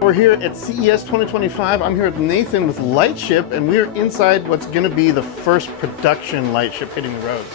We're here at CES 2025. I'm here with Nathan with Lightship, and we're inside what's going to be the first production Lightship hitting the roads.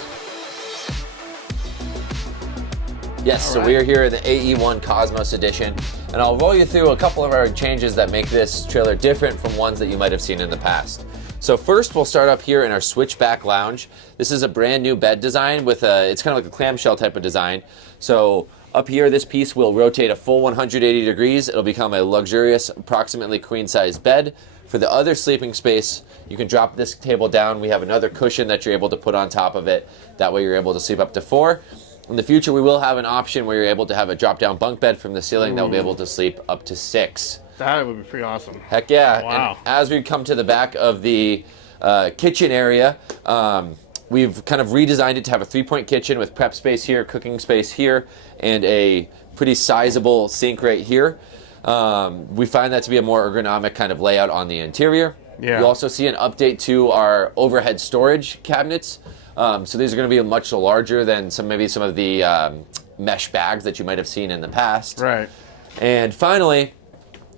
Yes, so we are here in the AE.1 Cosmos edition, and I'll roll you through a couple of our changes that make this trailer different from ones that you might have seen in the past. So first, we'll start up here in our switchback lounge. This is a brand new bed design with it's kind of like a clamshell type of design. So up here, this piece will rotate a full 180 degrees. It'll become a luxurious, approximately queen-size bed. For the other sleeping space, you can drop this table down. We have another cushion that you're able to put on top of it. That way you're able to sleep up to 4. In the future, we will have an option where you're able to have a drop-down bunk bed from the ceiling that will be able to sleep up to 6. That would be pretty awesome. Heck yeah. Wow. And as we come to the back of the kitchen area, we've kind of redesigned it to have a 3-point kitchen with prep space here, cooking space here, and a pretty sizable sink right here. We find that to be a more ergonomic kind of layout on the interior. Yeah. You also see an update to our overhead storage cabinets. So these are going to be much larger than maybe some of the mesh bags that you might have seen in the past. Right. And finally,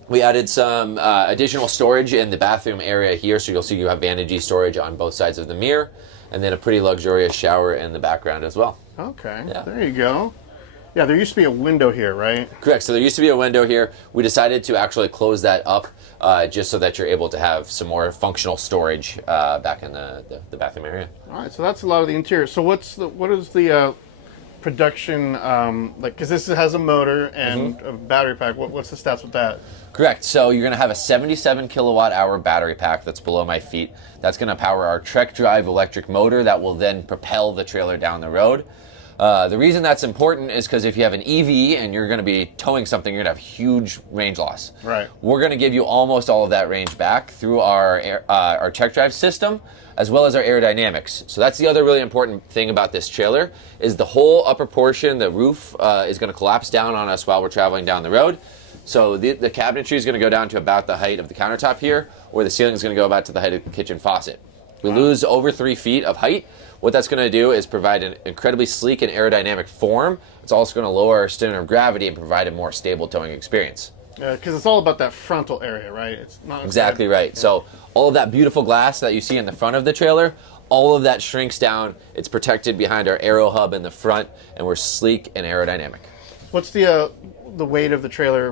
we added some additional storage in the bathroom area here. So you'll see you have vanity storage on both sides of the mirror, and then a pretty luxurious shower in the background as well. Okay, Yeah. There you go. Yeah, there used to be a window here, right? Correct. So there used to be a window here. We decided to actually close that up just so that you're able to have some more functional storage back in the bathroom area. All right, so that's a lot of the interior. So what is the production like? Because this has a motor and a battery pack. What's the stats with that? Correct. So you're going to have a 77 kilowatt hour battery pack that's below my feet. That's going to power our Trek Drive electric motor that will then propel the trailer down the road. The reason that's important is because if you have an EV and you're going to be towing something, you're going to have huge range loss. Right. We're going to give you almost all of that range back through our Trek Drive system, as well as our aerodynamics. So that's the other really important thing about this trailer is the whole upper portion, the roof, is going to collapse down on us while we're traveling down the road. So the cabinetry is going to go down to about the height of the countertop here, or the ceiling is going to go about to the height of the kitchen faucet. We lose over 3 feet of height. What that's going to do is provide an incredibly sleek and aerodynamic form. It's also going to lower our center of gravity and provide a more stable towing experience. Because it's all about that frontal area, right? It's not exactly right. Yeah. So all of that beautiful glass that you see in the front of the trailer, all of that shrinks down. It's protected behind our aero hub in the front, and we're sleek and aerodynamic. What's the weight of the trailer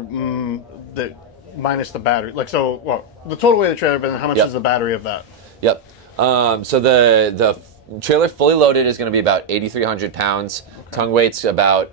minus the battery? Like, so, well, the total weight of the trailer, but then how much is the battery of that? Yep. So the trailer fully loaded is going to be about 8,300 pounds. Okay. Tongue weight's about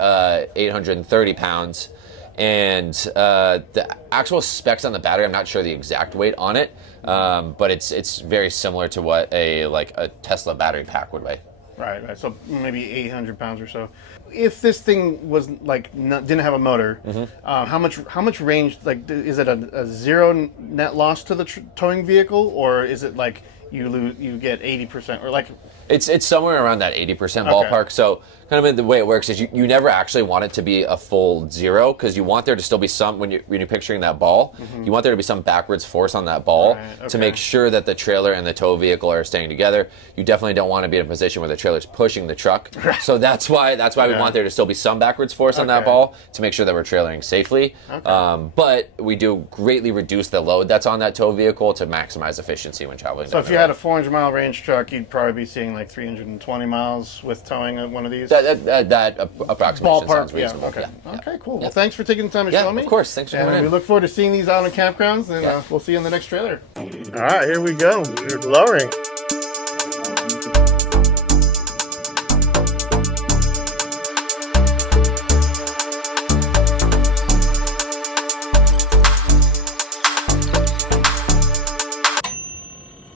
830 pounds. And the actual specs on the battery, I'm not sure the exact weight on it, but it's very similar to what a Tesla battery pack would weigh. Right. So maybe 800 pounds or so. If this thing was didn't have a motor, how much range? Like, is it a zero net loss to the towing vehicle, or is it like you get 80%, or like? It's somewhere around that 80% ballpark. So kind of the way it works is you never actually want it to be a full zero, because you want there to still be some, when you're picturing that ball, you want there to be some backwards force on that ball to make sure that the trailer and the tow vehicle are staying together. You definitely don't want to be in a position where the trailer's pushing the truck. So that's why we want there to still be some backwards force on that ball to make sure that we're trailering safely. But we do greatly reduce the load that's on that tow vehicle to maximize efficiency when traveling. So if you had a 400-mile range truck, you'd probably be seeing like 320 miles with towing one of these? That approximation sounds reasonable. Okay, cool. Well, thanks for taking the time to show me. Of course. Thanks for coming in. We look forward to seeing these out on campgrounds, and we'll see you in the next trailer. All right, here we go. We're lowering.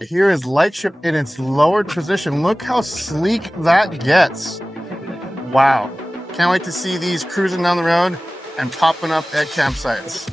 Here is Lightship in its lowered position. Look how sleek that gets. Wow. Can't wait to see these cruising down the road and popping up at campsites.